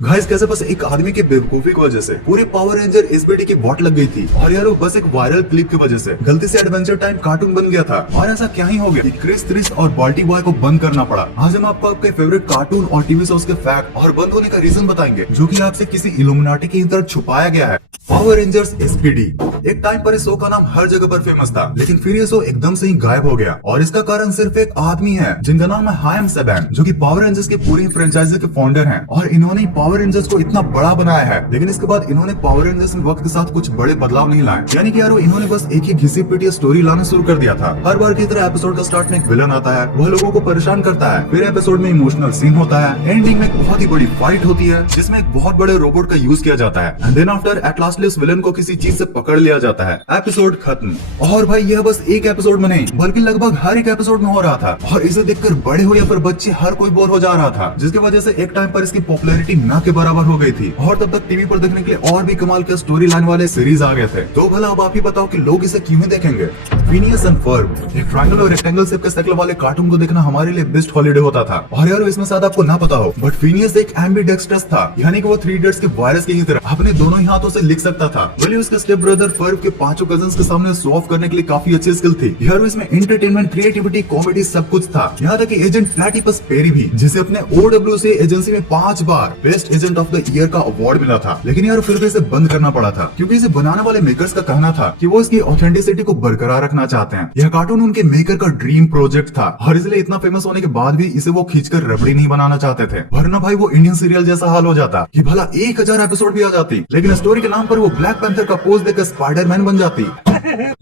Guys कैसे बस एक आदमी की बेवकूफी की वजह से पूरे पावर रेंजर एसपीडी की वॉट लग गई थी और यार वो बस एक वायरल क्लिप की वजह से गलती से एडवेंचर टाइम कार्टून बन गया था। और ऐसा क्या ही हो गया कि क्रिस थ्रिस और बाल्टी बॉय को बंद करना पड़ा। आज हम आपको आपके फेवरेट कार्टून और टीवी शोज के फैक्ट और बंद होने का रीजन बताएंगे जो कि आपसे किसी इल्यूमिनाटी की तरह छुपाया गया है। पावर रेंजर्स एसपीडी एक टाइम पर इस शो का नाम हर जगह पर फेमस था, लेकिन फिर ये शो एकदम से ही गायब हो गया और इसका कारण सिर्फ एक आदमी है जिनका नाम है हायम सेबैन, जो कि पावर रेंजर्स की पूरी फ्रेंचाइजी के फाउंडर हैं और इन्होंने पावर रेंजर्स को इतना बड़ा बनाया है। लेकिन इसके बाद इन्होंने पावर रेंजर्स में वक्त के साथ कुछ बड़े बदलाव नहीं लाए, यानी कि यार इन्होंने बस एक ही घिसी पिटी स्टोरी लाना शुरू कर दिया था। हर बार की तरह एपिसोड का स्टार्ट में एक विलन आता है, वह लोगों को परेशान करता है, फिर एपिसोड में इमोशनल सीन होता है, एंडिंग में एक बहुत ही बड़ी फाइट होती है जिसमें एक बहुत बड़े रोबोट का यूज किया जाता है and then after at lastly उस विलन को किसी चीज से पकड़ लिया जाता है। एपिसोड खत्म। और भाई यह बस एक एपिसोड में नहीं बल्कि लगभग हर एक एपिसोड में हो रहा था और इसे देखकर बड़े हो या फिर बच्चे हर कोई बोर हो जा रहा था, जिसकी वजह से एक टाइम पर इसकी पॉपुलैरिटी ना के बराबर हो गई थी और तब तक टीवी पर देखने के लिए और भी कमाल के स्टोरी लाइन वाले सीरीज आ गए थे। तो भला अब आप ही बताओ कि लोग इसे क्यों ही देखेंगे। फिनियस एंड फर्ब एक ट्रायंगल और रेक्टेंगल शेप के शक्ल वाले कार्टून को देखना हमारे लिए बेस्ट हॉलीडे होता था। और यार इसमें शायद आपको ना पता हो बट फिनियस एक एम्बीडेक्स्ट्रस था, यानी कि वो 3 इडियट्स के वायरस की तरह अपने दोनों ही हाथों से लिख सकता था। भले उसके स्टेप ब्रदर फर्ब के 5 कजन्स के सामने शो ऑफ करने के लिए काफी अच्छी स्किल थी। यार इसमें एंटरटेनमेंट, क्रिएटिविटी, कॉमेडी सब कुछ था। यहाँ तक कि एजेंट प्लैटिपस पेरी भी, जिसे अपने OWC एजेंसी में 5 बार best agent of the year का अवार्ड मिला था, लेकिन यार फिर भी इसे बंद करना पड़ा था क्योंकि इसे बनाने वाले मेकर्स का कहना था कि वो इसकी ऑथेंटिसिटी को बरकरार रखना चाहते हैं। यह कार्टून उनके मेकर का ड्रीम प्रोजेक्ट था और इसलिए इतना फेमस होने के बाद भी इसे वो खींचकर रबड़ी नहीं बनाना चाहते थे, वरना भाई वो इंडियन सीरियल जैसा हाल हो जाता कि भला 1000 एपिसोड भी आ जाती, लेकिन स्टोरी के नाम पर वो ब्लैक पैंथर का पोज देकर स्पाइडरमैन बन जाती।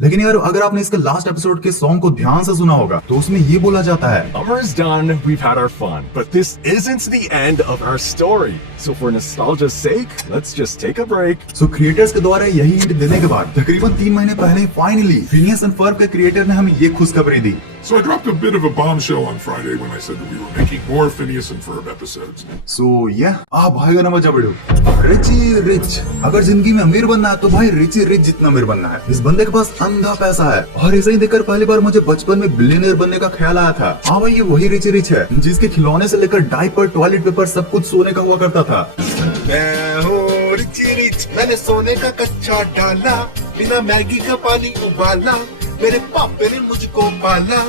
लेकिन यार अगर आपने इसके लास्ट एपिसोड के सॉन्ग को ध्यान से सुना होगा तो उसमें ये बोला जाता है, Summer's done, we've had our fun, but this isn't the end of our story. So for nostalgia's sake, let's just take a break. So creators के द्वारा यही हिंट देने के बाद तकरीबन 3 महीने पहले फाइनली फिनियस एंड फर्ब के क्रिएटर ने हमें ये खुशखबरी दी। So I dropped a bit of a bombshell on Friday when I said that we were making more Phineas and Ferb episodes. सो आप भाई ना मजा बढ़ो। रिची रिच, अगर जिंदगी में अमीर बनना है तो भाई रिची रिच जितना अमीर बनना है। इस बंदे के पास अंधा पैसा है और इसे ही देखकर पहली बार मुझे बचपन में बिलियनियर बनने का ख्याल आया था। हाँ भाई ये वही रिची रिच है जिसके खिलौने से लेकर डायपर, टॉयलेट पेपर सब कुछ सोने का हुआ करता था। मैं हूँ रिची रिच, मैंने सोने का कच्चा डाला, बिना मैगी का पानी उबाला, मेरे पापे ने मुझको पाला,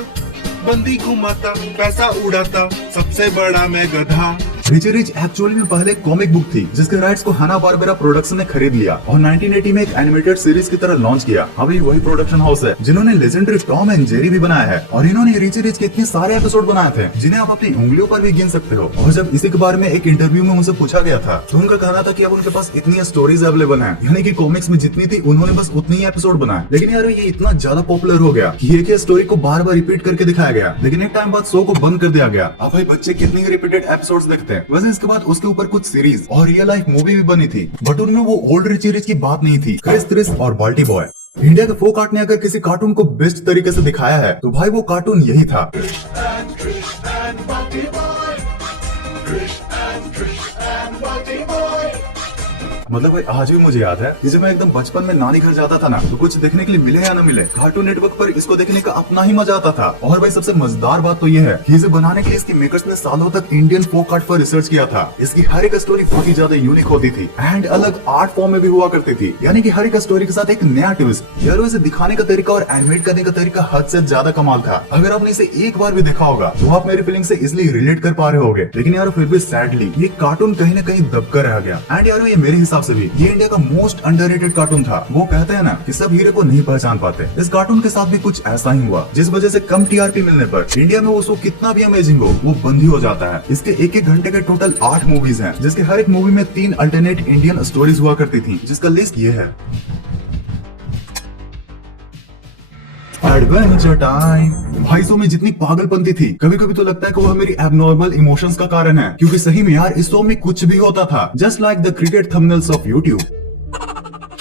बंदी घुमाता पैसा उड़ाता, सबसे बड़ा मैं गधा। रिची रिच एक्चुअली में पहले एक कॉमिक बुक थी जिसके राइट्स को हाना बारबेरा प्रोडक्शन ने खरीद लिया और 1980 में एक एनिमेटेड सीरीज की तरह लॉन्च किया। अभी वही प्रोडक्शन हाउस है जिन्होंने लेजेंडरी टॉम एंड जेरी भी बनाया है और इन्होंने रिची रिच के इतने सारे एपिसोड बनाए थे जिन्हें आप अपनी उंगलियों पर भी गिन सकते हो। और जब इसी के बारे में एक इंटरव्यू में उनसे पूछा गया था तो उनका कहना था कि अब उनके पास इतनी स्टोरीज अवेलेबल है, यानी कि कॉमिक्स में जितनी थी उन्होंने बस उतनी ही एपिसोड बनाए। लेकिन यार ये इतना ज्यादा पॉपुलर हो गया कि एक ही स्टोरी को बार बार रिपीट करके दिखाया गया, लेकिन एक टाइम बाद शो को बंद कर दिया गया। अब भाई बच्चे कितनी रिपीटेड एपिसोड्स देखते हैं। वैसे इसके बाद उसके ऊपर कुछ सीरीज और रियल लाइफ मूवी भी बनी थी बट उनमें वो ओल्ड रिची रिच की बात नहीं थी। क्रिस थ्रिस और बाल्टी बॉय। इंडिया के फोक आर्ट ने अगर किसी कार्टून को बेस्ट तरीके से दिखाया है तो भाई वो कार्टून यही था। मतलब भाई आज भी मुझे याद है कि जब मैं एकदम बचपन में नानी घर जाता था ना तो कुछ देखने के लिए मिले या ना मिले, कार्टून नेटवर्क पर इसको देखने का अपना ही मजा आता था। और भाई सबसे मजेदार बात तो ये है कि इसे बनाने के लिए इसके मेकर्स ने सालों तक इंडियन फोक आर्ट पर रिसर्च किया था। इसकी हर एक स्टोरी बहुत ही ज्यादा यूनिक होती थी एंड अलग आर्ट फॉर्म में भी हुआ करती थी, यानी कि हर एक स्टोरी के साथ एक नया ट्विस्ट। यार इसे दिखाने का तरीका और एनिमेट करने का तरीका हद से ज्यादा कमाल था। अगर आपने इसे एक बार भी देखा होगा तो आप मेरी फीलिंग से इजिली रिलेट कर पा रहे होगे। लेकिन यार फिर भी सैडली ये कार्टून कहीं ना कहीं दबकर रह गया एंड यार ये मेरे हिसाब से भी ये इंडिया का मोस्ट अंडररेटेड कार्टून था। वो कहते हैं ना कि सब हीरो को नहीं पहचान पाते, इस कार्टून के साथ भी कुछ ऐसा ही हुआ जिस वजह से कम टीआरपी मिलने पर इंडिया में वो शो कितना भी अमेजिंग हो वो बंद ही हो जाता है। इसके एक घंटे के टोटल 8 मूवीज हैं जिसके हर एक मूवी में 3 अल्टरनेट इंडियन स्टोरीज हुआ करती थी, जिसका लिस्ट ये है। Adventure time. भाई शो में जितनी पागलपंती थी कभी कभी तो लगता है कि वो मेरी एबनॉर्मल इमोशंस का कारण है, क्योंकि सही में यार इस शो में कुछ भी होता था, just like the cricket thumbnails of YouTube.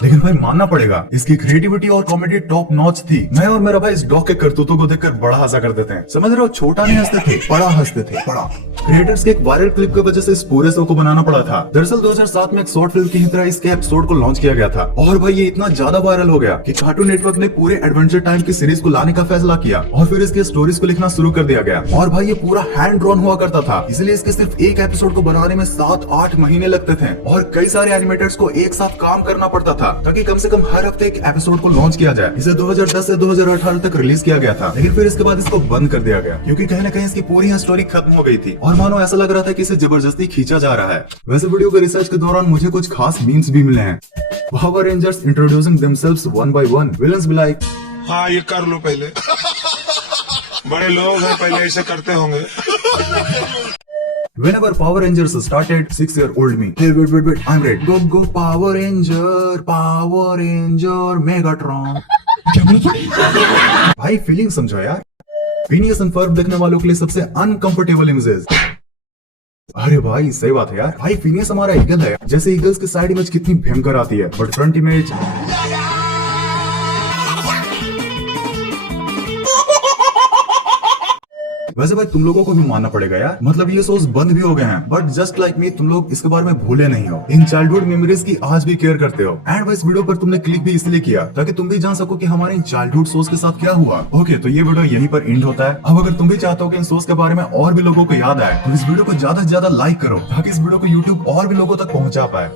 लेकिन भाई मानना पड़ेगा इसकी क्रिएटिविटी और कॉमेडी टॉप नॉच थी। मैं और मेरा भाई इस डॉग के करतूतों को देखकर बड़ा हंसा करते थे। समझ रहे हो, छोटा नहीं हंसते थे, बड़ा हंसते थे, बड़ा। क्रिएटर्स के एक वायरल क्लिप की वजह से इस पूरे शो को बनाना पड़ा था। दरअसल 2007 में एक शॉर्ट फिल्म की तरह इसके एपिसोड को लॉन्च किया गया था और भाई ये इतना ज्यादा वायरल हो गया कि कार्टून नेटवर्क ने पूरे एडवेंचर टाइम की सीरीज को लाने का फैसला किया और फिर इसके स्टोरीज को लिखना शुरू कर दिया गया। और भाई ये पूरा हैंड ड्रॉन हुआ करता था, इसलिए इसके सिर्फ एक एपिसोड को बनाने में 7-8 महीने लगते थे और कई सारे एनिमेटर्स को एक साथ काम करना पड़ता था ताकि कम से कम हर हफ्ते एक एपिसोड को लॉन्च किया जाए। इसे 2010 से 2018 तक रिलीज किया गया था, लेकिन फिर इसके बाद इसको बंद कर दिया गया क्योंकि कहीं ना कहीं इसकी पूरी स्टोरी खत्म हो गई थी और मानो ऐसा लग रहा था कि इसे जबरदस्ती खींचा जा रहा है। वैसे वीडियो के रिसर्च के दौरान मुझे कुछ खास मीम्स भी मिले हैं। Power rangers introducing themselves one by one, villains be like, हाँ ये कर लो पहले बड़े लोग हैं, पहले ऐसे करते होंगे। Whenever Power Rangers started, 6-year-old me, hey wait, I'm ready. Go Power Ranger, Megatron. भाई फीलिंग समझो यार। फिनियस एंड फर्ब देखने वालों के लिए सबसे अनकंफर्टेबल इमेजेस। अरे भाई सही बात है यार, भाई फिनियस हमारा ईगल है, जैसे ईगल्स की साइड इमेज कितनी भयंकर आती है बट फ्रंट इमेज वैसे भाई तुम लोगों को भी मानना पड़ेगा यार, मतलब ये शोज बंद भी हो गए हैं बट जस्ट लाइक मी तुम लोग इसके बारे में भूले नहीं हो, इन चाइल्डहुड मेमोरीज की आज भी केयर करते हो। एंड भाई इस वीडियो पर तुमने क्लिक भी इसलिए किया ताकि तुम भी जान सको कि हमारे इन चाइल्डहुड शोज के साथ क्या हुआ। ओके तो ये वीडियो यहीं पर एंड होता है। अब अगर तुम भी चाहते हो कि इन शोज के बारे में और भी लोगों को याद आए तो इस वीडियो को ज्यादा से ज्यादा लाइक करो ताकि इस वीडियो को यूट्यूब और भी लोगों तक पहुंचा पाए।